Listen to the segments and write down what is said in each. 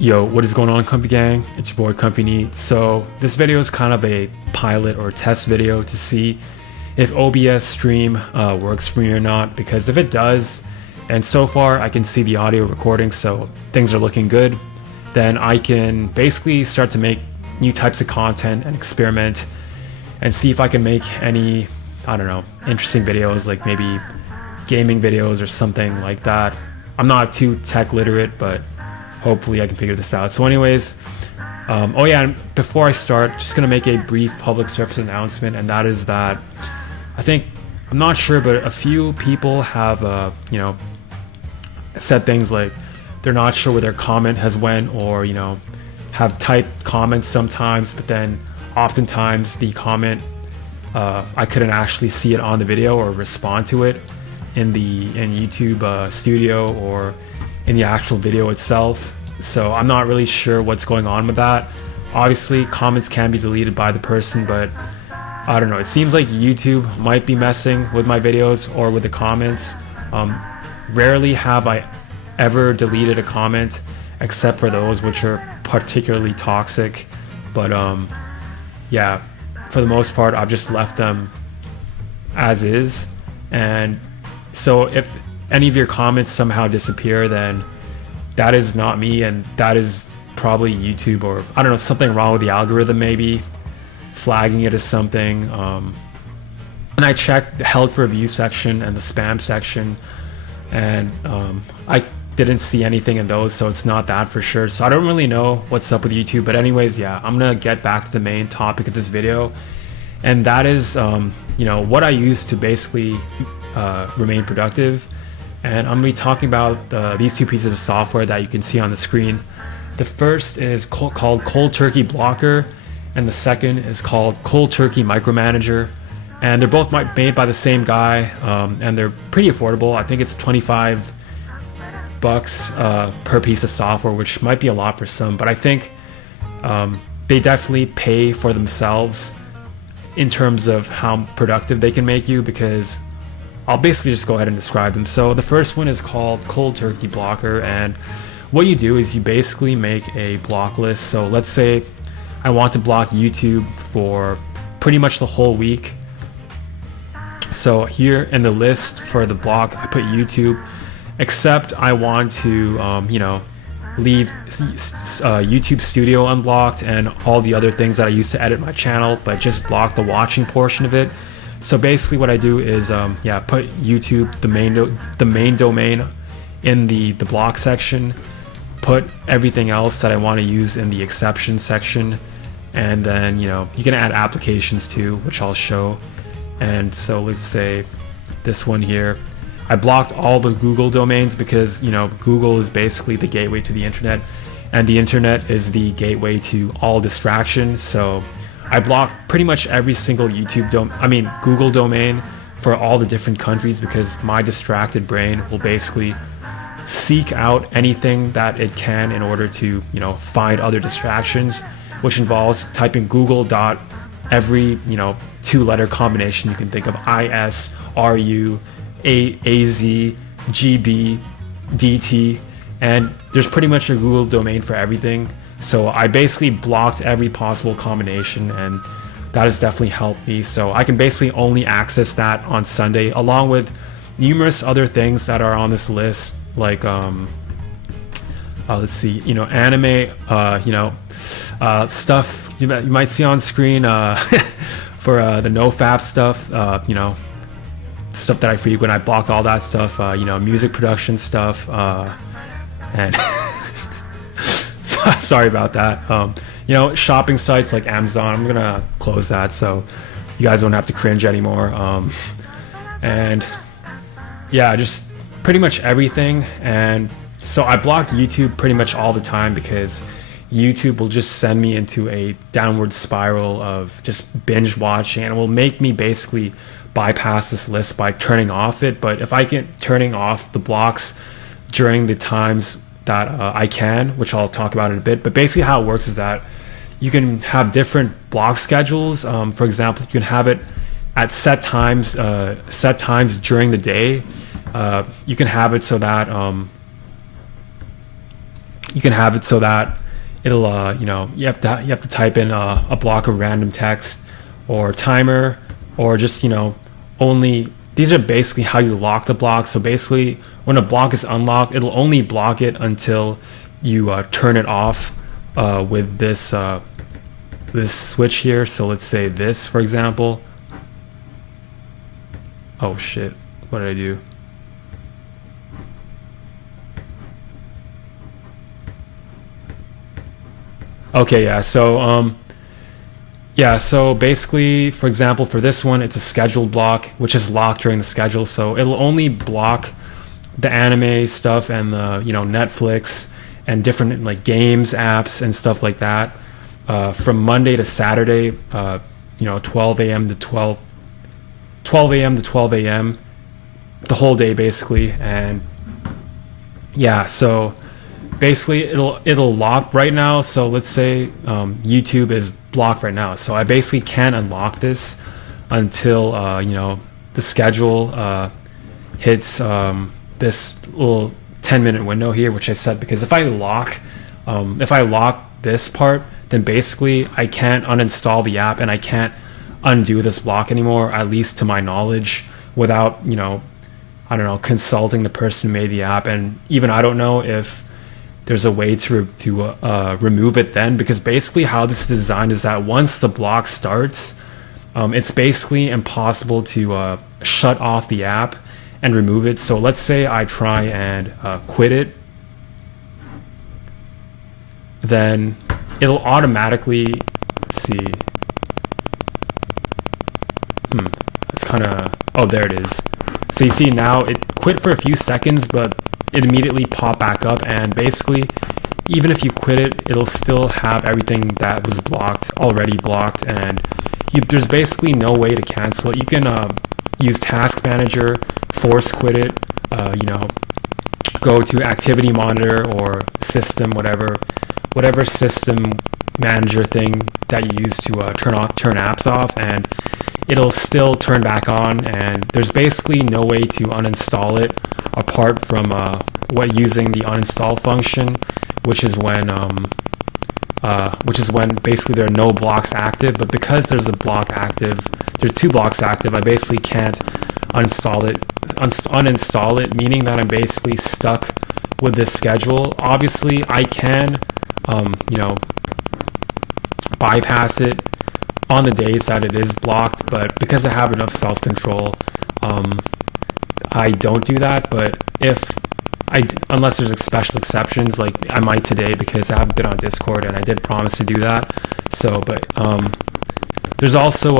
Yo, what is going on, Comfy Gang? It's your boy Comfy NEET. So this video is kind of a pilot or test video to see if OBS stream works for me or not, because if it does, and so far I can see the audio recording, so things are looking good, then I can basically start to make new types of content and experiment and see if I can make any, I don't know, interesting videos, like maybe gaming videos or something like that. I'm not too tech literate, but hopefully I can figure this out. So anyways, oh yeah, and before I start, just gonna make a brief public service announcement, and that is that I'm not sure, but a few people have said things like they're not sure where their comment has went, or have typed comments sometimes, but then oftentimes the comment I couldn't actually see it on the video or respond to it in YouTube Studio or in the actual video itself. So I'm not really sure what's going on with that. Obviously comments can be deleted by the person, but I don't know, it seems like YouTube might be messing with my videos or with the comments. Rarely have I ever deleted a comment except for those which are particularly toxic, but yeah, for the most part I've just left them as is. And so if any of your comments somehow disappear, then that is not me, and that is probably YouTube, or I don't know, something wrong with the algorithm, maybe flagging it as something. And I checked the held for review section and the spam section, and I didn't see anything in those, so it's not that for sure. So I don't really know what's up with YouTube, but anyways, yeah, I'm gonna get back to the main topic of this video, and that is what I use to basically remain productive. And I'm going to be talking about these two pieces of software that you can see on the screen. The first is called Cold Turkey Blocker, and the second is called Cold Turkey Micromanager. And they're both made by the same guy, and they're pretty affordable. I think it's 25 bucks per piece of software, which might be a lot for some, but I think they definitely pay for themselves in terms of how productive they can make you, because I'll basically just go ahead and describe them. So the first one is called Cold Turkey Blocker, and what you do is you basically make a block list. So let's say I want to block YouTube for pretty much the whole week. So here in the list for the block, I put YouTube, except I want to leave YouTube Studio unblocked and all the other things that I use to edit my channel, but just block the watching portion of it. So basically what I do is put YouTube, the main domain, in the block section, put everything else that I want to use in the exception section, and then you can add applications too, which I'll show. And so let's say this one here, I blocked all the Google domains because Google is basically the gateway to the internet, and the internet is the gateway to all distraction. So I blocked pretty much every single Google domain for all the different countries, because my distracted brain will basically seek out anything that it can in order to find other distractions, which involves typing Google dot every two-letter combination you can think of: IS, RU, AZ, GB, DT, and there's pretty much a Google domain for everything. So I basically blocked every possible combination, and that has definitely helped me. So I can basically only access that on Sunday, along with numerous other things that are on this list, like let's see, anime, stuff you might see on screen for the NoFap stuff, stuff that I frequent. I blocked all that stuff, music production stuff, and sorry about that. Shopping sites like Amazon, I'm gonna close that so you guys don't have to cringe anymore. And yeah, just pretty much everything. And so I blocked YouTube pretty much all the time, because YouTube will just send me into a downward spiral of just binge watching, and it will make me basically bypass this list by turning off it. But if I get turning off the blocks during the times that I can, which I'll talk about in a bit, but basically how it works is that you can have different block schedules. For example, you can have it at set times during the day. You can have it so that you can have it so that it'll you have to type in a block of random text or timer, or just only, these are basically how you lock the block. So basically when a block is unlocked, it'll only block it until you turn it off with this this switch here. So let's say this, for example. Oh shit, what did I do? Okay, so basically, for example, for this one, it's a scheduled block, which is locked during the schedule. So it'll only block the anime stuff and the Netflix and different like games, apps, and stuff like that from Monday to Saturday, 12 a.m. to 12 a.m. to 12 a.m. the whole day basically. And yeah, so basically it'll lock right now. So let's say YouTube is blocked right now, so I basically can't unlock this until the schedule hits this little 10-minute window here, which I set, because if I lock this part, then basically I can't uninstall the app and I can't undo this block anymore, at least to my knowledge, without I don't know, consulting the person who made the app. And even I don't know if there's a way to remove it then, because basically how this is designed is that once the block starts, it's basically impossible to shut off the app and remove it. So let's say I try and quit it, then it'll automatically, let's see, it's kind of, oh, there it is. So you see now it quit for a few seconds, but it immediately popped back up. And basically, even if you quit it, it'll still have everything that was already blocked, and there's basically no way to cancel it. You can use Task Manager, force quit it, go to Activity Monitor or System, whatever system manager thing that you use to turn apps off, and it'll still turn back on. And there's basically no way to uninstall it apart from using the uninstall function, which is when basically there are no blocks active. But because there's two blocks active, I basically can't uninstall it, meaning that I'm basically stuck with this schedule. Obviously I can bypass it on the days that it is blocked, but because I have enough self-control, I don't do that. But unless there's special exceptions, like I might today, because I haven't been on Discord and I did promise to do that. So, but there's also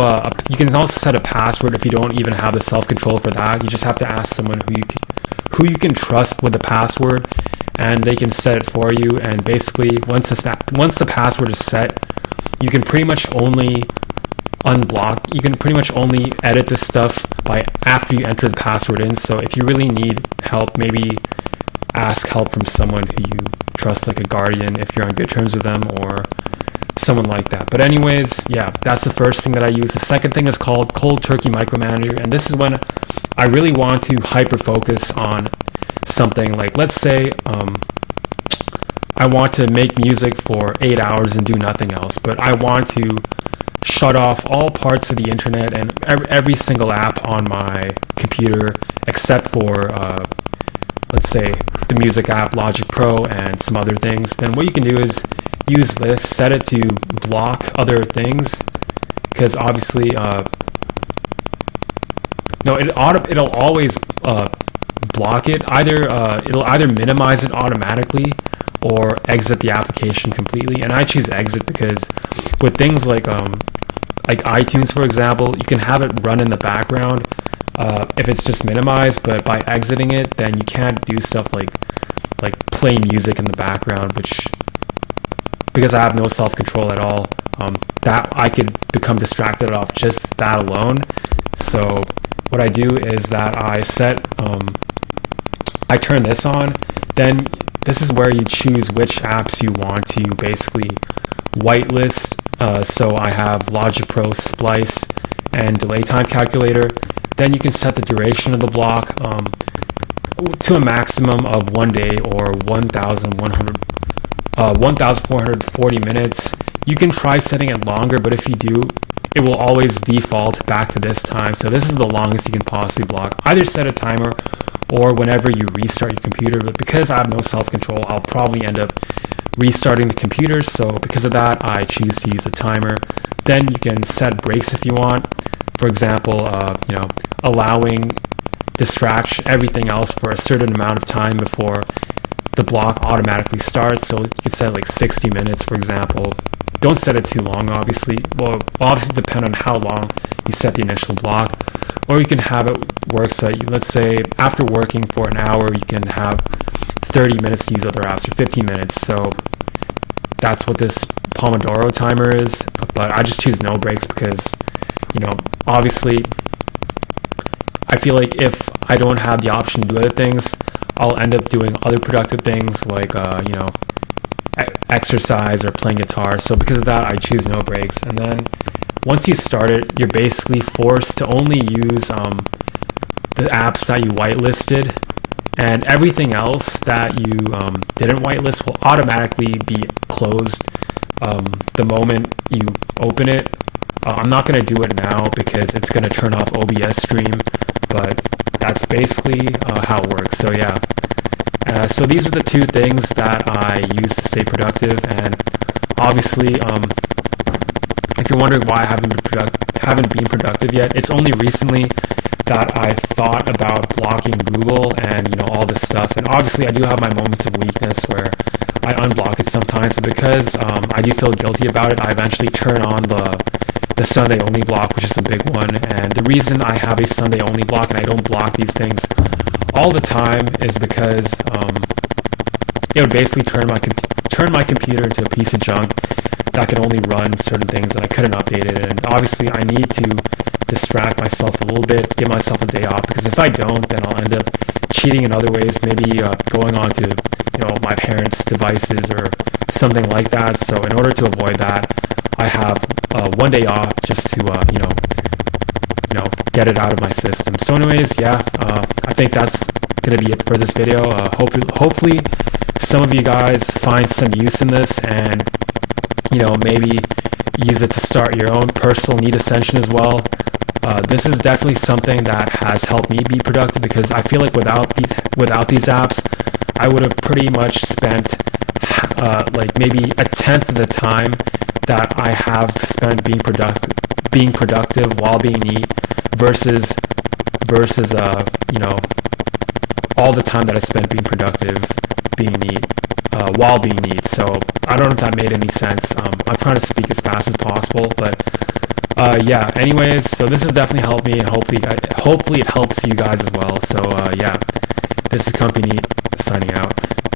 you can also set a password if you don't even have the self-control for that. You just have to ask someone who you can trust with the password, and they can set it for you. And basically, once the password is set, you can pretty much only edit this stuff after you enter the password in. So if you really need help, maybe ask help from someone who you trust, like a guardian, if you're on good terms with them, or someone like that. But anyways, yeah, that's the first thing that I use. The second thing is called Cold Turkey Micromanager, and this is when I really want to hyper focus on something. Like, let's say I want to make music for 8 hours and do nothing else, but I want to shut off all parts of the internet and every single app on my computer except for let's say the music app, Logic Pro, and some other things. Then what you can do is use this, set it to block other things, because obviously it'll always block it. It'll either minimize it automatically or exit the application completely. And I choose exit because with things like iTunes, for example, you can have it run in the background if it's just minimized, but by exiting it, then you can't do stuff like play music in the background, which, because I have no self-control at all, that I could become distracted off just that alone. So what I do is that I turn this on. Then this is where you choose which apps you want to basically whitelist. So I have Logic Pro, Splice, and Delay Time Calculator. Then you can set the duration of the block to a maximum of 1 day or 1,100 1,440 minutes. You can try setting it longer, but if you do, it will always default back to this time. So this is the longest you can possibly block. Either set a timer or whenever you restart your computer, but because I have no self-control, I'll probably end up restarting the computer. So because of that, I choose to use a timer. Then you can set breaks if you want. For example, allowing distraction, everything else for a certain amount of time before the block automatically starts. So you could set like 60 minutes, for example. Don't set it too long, obviously. Well, obviously depend on how long you set the initial block. Or you can have it work so that let's say after working for an hour, you can have 30 minutes to use other apps, or 15 minutes. So that's what this Pomodoro timer is. But I just choose no breaks because, obviously I feel like if I don't have the option to do other things, I'll end up doing other productive things like, exercise or playing guitar. So because of that, I choose no breaks. And then once you start it, you're basically forced to only use the apps that you whitelisted, and everything else that you didn't whitelist will automatically be closed the moment you open it. I'm not going to do it now because it's going to turn off OBS stream, but that's basically how it works. So yeah. So these are the two things that I use to stay productive, and obviously, if you're wondering why I haven't been productive yet, it's only recently that I thought about blocking Google and all this stuff. And obviously, I do have my moments of weakness where I unblock it sometimes. So because I do feel guilty about it, I eventually turn on the Sunday only block, which is the big one. And the reason I have a Sunday only block and I don't block these things all the time is because it would basically turn my computer into a piece of junk that could only run certain things that I couldn't update it. And obviously I need to distract myself a little bit, give myself a day off, because if I don't, then I'll end up cheating in other ways, maybe going on to my parents' devices or something like that. So in order to avoid that, I have one day off just to get it out of my system. So anyways, yeah, I think that's gonna be it for this video. Hopefully some of you guys find some use in this, and maybe use it to start your own personal NEET ascension as well. This is definitely something that has helped me be productive, because I feel like without these apps, I would have pretty much spent like maybe a tenth of the time that I have spent being productive while being NEET versus all the time that I spent being productive being NEET while being NEET. So I don't know if that made any sense. I'm trying to speak as fast as possible, but yeah, anyways, so this has definitely helped me, and hopefully it helps you guys as well. So yeah, this is Company NEET signing out.